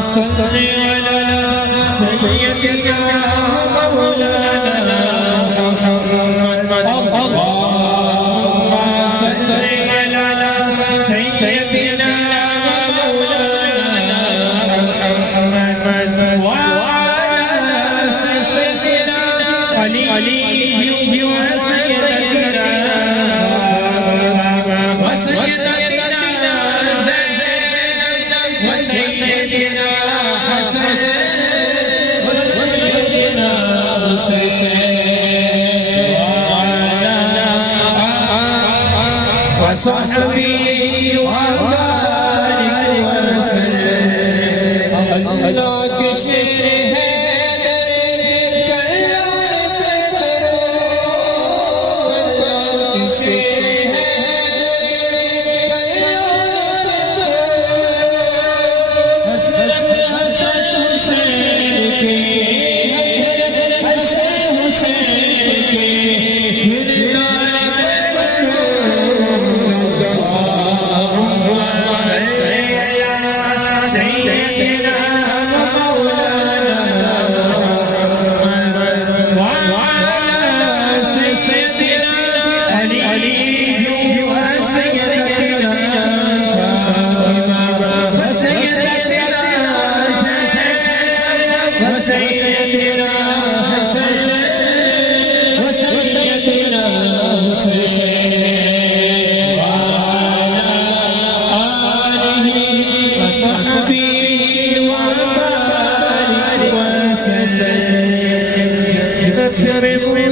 صل على سيدنا مولانا محمد اللهم صل على سيدنا مولانا محمد وعلى سيدنا علي وسيدنا وسيدنا زينب وسيدنا حسن وسيدنا حسين وعلى وصحبه وبارك وسلم اللہ کے شیر ہے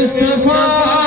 Mustafa